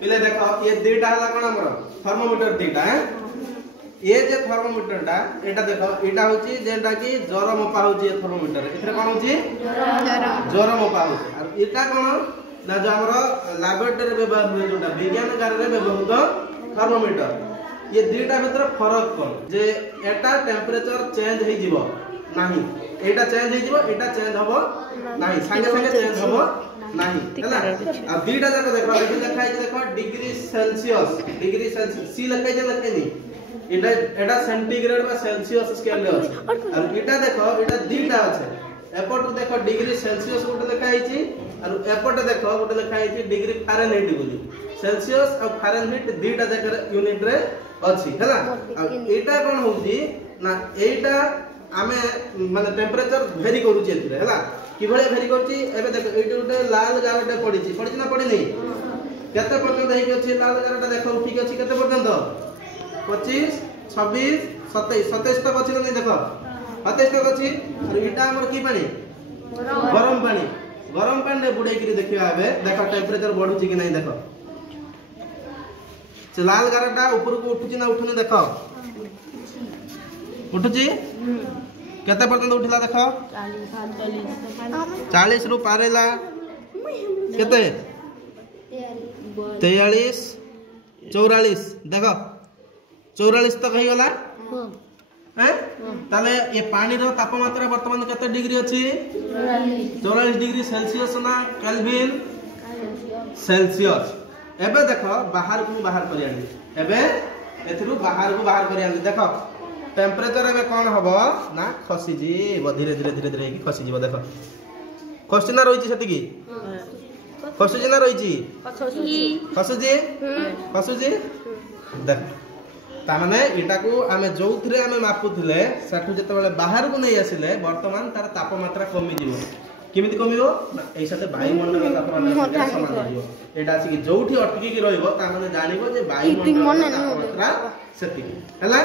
पिले देखो ये दुईटा हला कोन हमर थर्मोमीटर दुईटा हैं ये जे थर्मोमीटर टा एटा देखो एटा होची जेंटा की ज्वर मपा होची ये थर्मोमीटर एथरे कोन होची ज्वर मपा होची और एटा कोन ना जो हमर लैबोरेटरी व्यवहार हुए जोटा विज्ञान कार्य रे व्यवहृत थर्मोमीटर ये दुईटा भीतर फरक कोन जे एटा टेंपरेचर चेंज हे जीवो नाही एटा चेंज हे जीवो एटा चेंज हबो नाही संगे संगे चेंज हबो नाही हला आ दुईटा जाक देखो एठी देखाइ जे देखो डिग्री सेल्सियस सी लखै जे लखै नी एटा सेंटीग्रेड बा सेल्सियस स्केल ले अछि और एटा देखो एटा दुईटा अछि एपट देखो डिग्री सेल्सियस गोटे देखाइ छी और एपट देखो गोटे देखाइ छी डिग्री फारेनहाइट बोली सेल्सियस और फारेनहाइट दुईटा जाकर यूनिट रे अछि हला एटा कोन होउची ना एटा आमे माने टेंपरेचर वेरी करूची एथिरे हला किभळे वेरी करची एबे देखो एटी गोटे लाल गारटे पड़ी ना पड़ी नहीं केते पर्यंत हेइ अछि लाल गारटा देखो ठीक अछि केते पर्यंत 25 26 27 27 तक अछि नहीं देखो 27 तक अछि और इटा हमर की पानी गरम पानी ने बुडे करी देखिया एबे देखो टेंपरेचर बढ़ुची कि नहीं देखो से लाल गारटा ऊपर को उठुची ना उठुनी देखो उठुची केते पर्यंत उठिला देखो 40 रु पारेला केते 43 44 देखो 44 तक हो गला हैं ताले ये पानी रो तापमात्रा वर्तमान केते डिग्री अछि 44 डिग्री सेल्सियस ना केल्विन सेल्सियस एबे देखो बाहर करि आनी एबे एथरु बाहर करि आनी देखो टेंपरेचर एबे कोन हबो ना खसी जीव धीरे धीरे की खसी जीव देखो खसी ना रहिछि सेति की खसी ना रहिछि खसी देख ता माने एटा को आमे जोउथरे आमे मापुथिले सेठु जते बेले बाहर को नै आसिले वर्तमान तार तापमात्रा कमी जीवो किमिति कमिवो एई साथे वायुमंडल तापमात्रा समान जीवो एटा अछि कि जोउठी अटकी की रहइबो ता माने जानिबो जे वायुमंडल तापमात्रा सेति हला